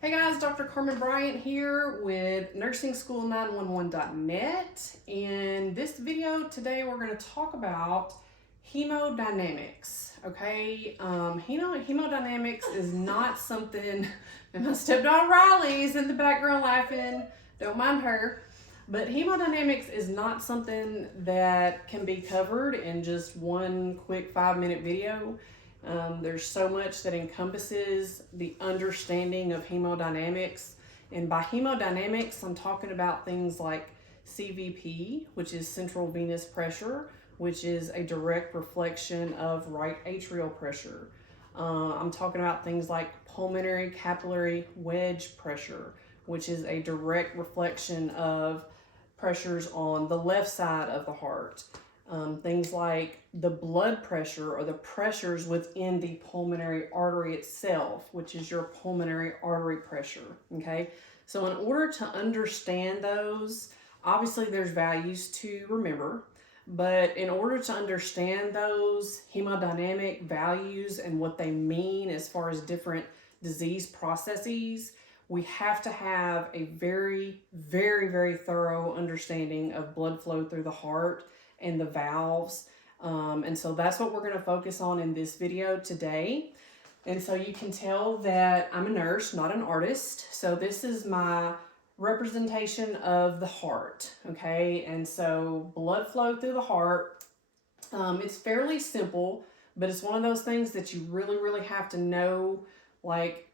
Hey guys, Dr. Carmen Bryant here with NursingSchool911.net. In this video today, we're going to talk about hemodynamics. Okay, hemodynamics is not something, and my stepdog Riley's in the background laughing, don't mind her. But hemodynamics is not something that can be covered in just one quick 5-minute video. There's so much that encompasses the understanding of hemodynamics. And by hemodynamics, I'm talking about things like CVP, which is central venous pressure, which is a direct reflection of right atrial pressure. I'm talking about things like pulmonary capillary wedge pressure, which is a direct reflection of pressures on the left side of the heart. Things like the blood pressure or the pressures within the pulmonary artery itself, which is your pulmonary artery pressure, okay? So in order to understand those, obviously there's values to remember, but in order to understand those hemodynamic values and what they mean as far as different disease processes, we have to have a very, very, very thorough understanding of blood flow through the heart and the valves. And so that's what we're going to focus on in this video today. And so you can tell that I'm a nurse, not an artist. So this is my representation of the heart, okay? And so blood flow through the heart, it's fairly simple, but it's one of those things that you really, really have to know, like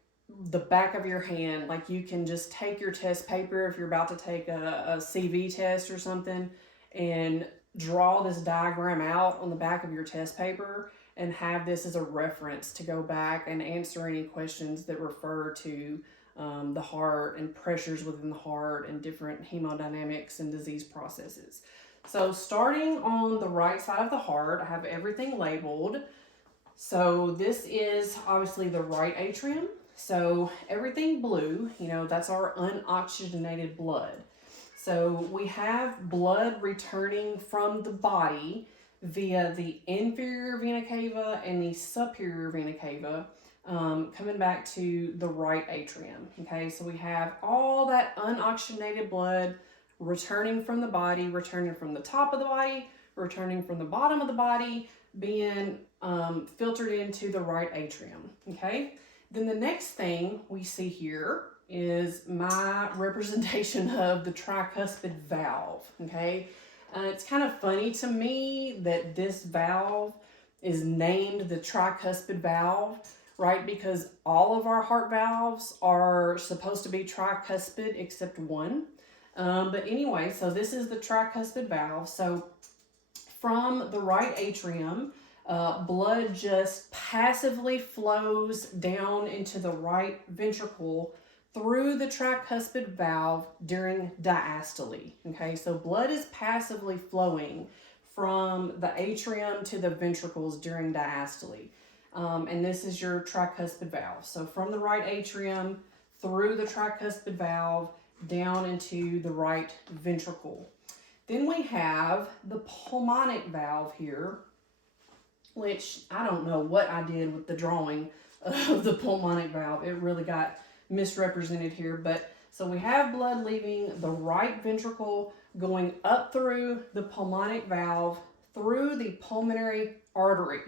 the back of your hand. Like you can just take your test paper if you're about to take a CV test or something and draw this diagram out on the back of your test paper and have this as a reference to go back and answer any questions that refer to the heart and pressures within the heart and different hemodynamics and disease processes. So starting on the right side of the heart, I have everything labeled. So this is obviously the right atrium. So everything blue, that's our unoxygenated blood. So we have blood returning from the body via the inferior vena cava and the superior vena cava, coming back to the right atrium. Okay, so we have all that unoxygenated blood returning from the body, returning from the top of the body, returning from the bottom of the body, being filtered into the right atrium. Okay, then the next thing we see here is my representation of the tricuspid valve, okay? It's kind of funny to me that this valve is named the tricuspid valve, right? Because all of our heart valves are supposed to be tricuspid except one. But anyway, so this is the tricuspid valve. So from the right atrium, blood just passively flows down into the right ventricle through the tricuspid valve during diastole. Okay, so blood is passively flowing from the atrium to the ventricles during diastole. And this is your tricuspid valve. So from the right atrium through the tricuspid valve down into the right ventricle. Then we have the pulmonic valve here, which I don't know what I did with the drawing of the pulmonic valve. It really got misrepresented here, but so we have blood leaving the right ventricle going up through the pulmonic valve through the pulmonary artery.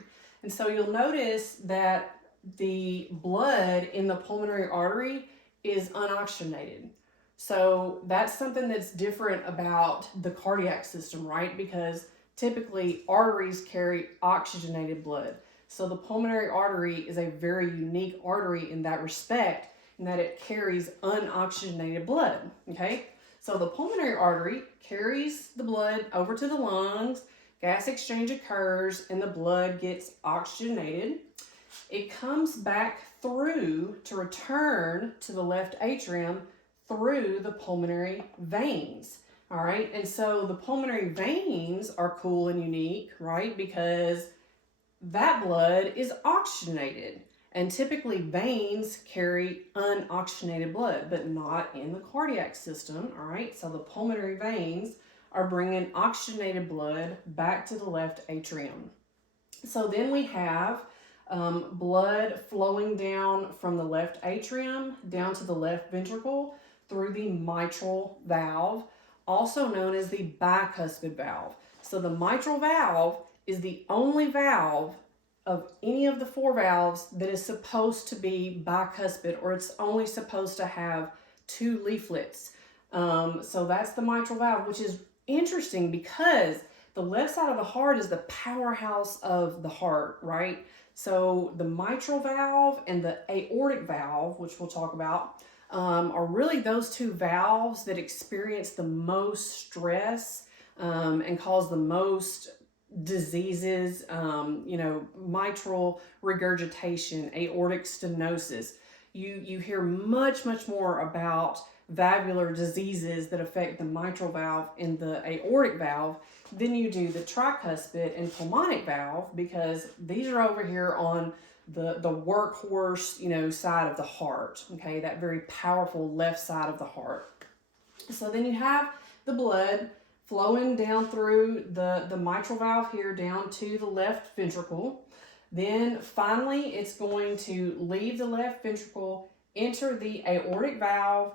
And so you'll notice that the blood in the pulmonary artery is unoxygenated. So that's something that's different about the cardiac system, right? Because typically arteries carry oxygenated blood. So the pulmonary artery is a very unique artery in that respect, in that it carries unoxygenated blood, okay? So the pulmonary artery carries the blood over to the lungs, gas exchange occurs, and the blood gets oxygenated. It comes back through to return to the left atrium through the pulmonary veins, all right? And so the pulmonary veins are cool and unique, right? Because that blood is oxygenated. And typically veins carry unoxygenated blood, but not in the cardiac system, all right? So the pulmonary veins are bringing oxygenated blood back to the left atrium. So then we have blood flowing down from the left atrium down to the left ventricle through the mitral valve, also known as the bicuspid valve. So the mitral valve is the only valve of any of the four valves that is supposed to be bicuspid, or it's only supposed to have two leaflets. So that's the mitral valve, which is interesting because the left side of the heart is the powerhouse of the heart, right? So the mitral valve and the aortic valve, which we'll talk about, are really those two valves that experience the most stress and cause the most diseases, mitral regurgitation, aortic stenosis. You hear much more about valvular diseases that affect the mitral valve and the aortic valve than you do the tricuspid and pulmonic valve, because these are over here on the workhorse, side of the heart, okay, that very powerful left side of the heart. So then you have the blood flowing down through the mitral valve here down to the left ventricle. Then finally it's going to leave the left ventricle, enter the aortic valve,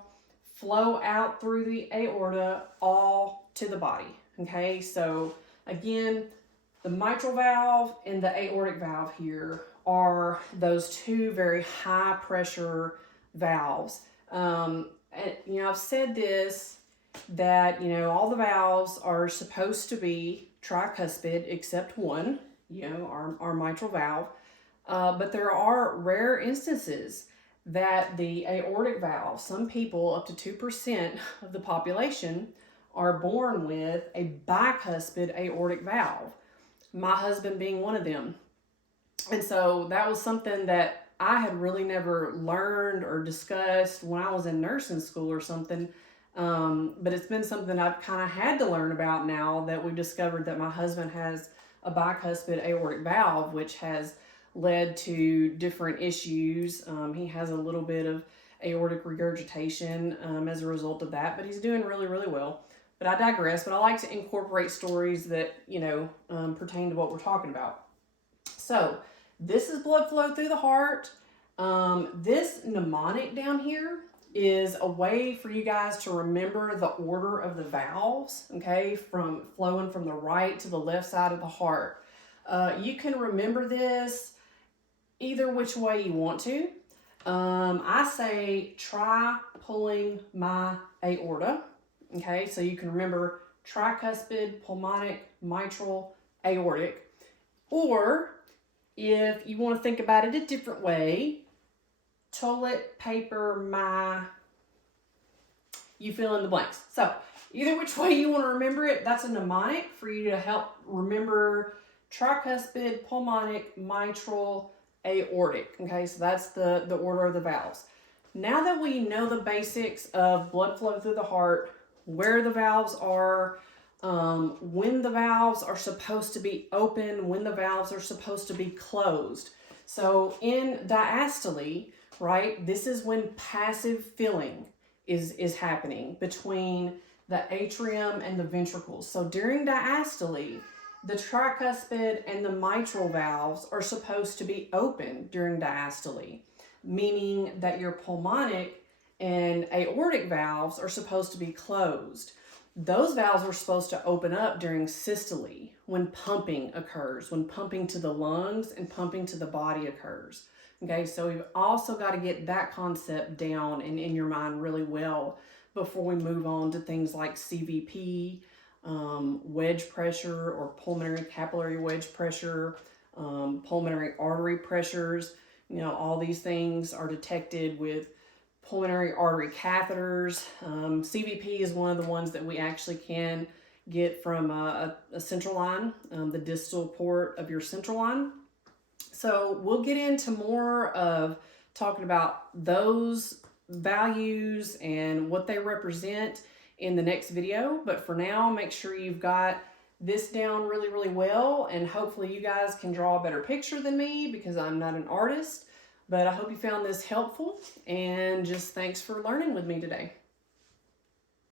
flow out through the aorta, all to the body. Okay, so again, the mitral valve and the aortic valve here are those two very high pressure valves. And, I've said this, that, all the valves are supposed to be tricuspid except one, our mitral valve. But there are rare instances that the aortic valve, some people, up to 2% of the population, are born with a bicuspid aortic valve. My husband being one of them. And so that was something that I had really never learned or discussed when I was in nursing school or something. But it's been something I've kind of had to learn about now that we've discovered that my husband has a bicuspid aortic valve, which has led to different issues. He has a little bit of aortic regurgitation as a result of that, but he's doing really well. But I digress, but I like to incorporate stories that, pertain to what we're talking about. So this is blood flow through the heart. This mnemonic down here is a way for you guys to remember the order of the valves, okay, from flowing from the right to the left side of the heart. You can remember this either which way you want to. I say try pulling my aorta, okay, so you can remember tricuspid, pulmonic, mitral, aortic. Or if you want to think about it a different way, toilet paper my, you fill in the blanks. So either which way you want to remember it, that's a mnemonic for you to help remember tricuspid, pulmonic, mitral, aortic. Okay, so that's the order of the valves. Now that we know the basics of blood flow through the heart, where the valves are, when the valves are supposed to be open, when the valves are supposed to be closed. So in diastole, right, this is when passive filling is happening between the atrium and the ventricles. So during diastole, the tricuspid and the mitral valves are supposed to be open during diastole, meaning that your pulmonic and aortic valves are supposed to be closed. Those valves are supposed to open up during systole, when pumping occurs, when pumping to the lungs and pumping to the body occurs. Okay, so we've also got to get that concept down and in your mind really well before we move on to things like CVP, wedge pressure or pulmonary capillary wedge pressure, pulmonary artery pressures. All these things are detected with pulmonary artery catheters. CVP is one of the ones that we actually can get from a central line, the distal port of your central line. So we'll get into more of talking about those values and what they represent in the next video. But for now, make sure you've got this down really well, and hopefully you guys can draw a better picture than me because I'm not an artist. But I hope you found this helpful, and just thanks for learning with me today.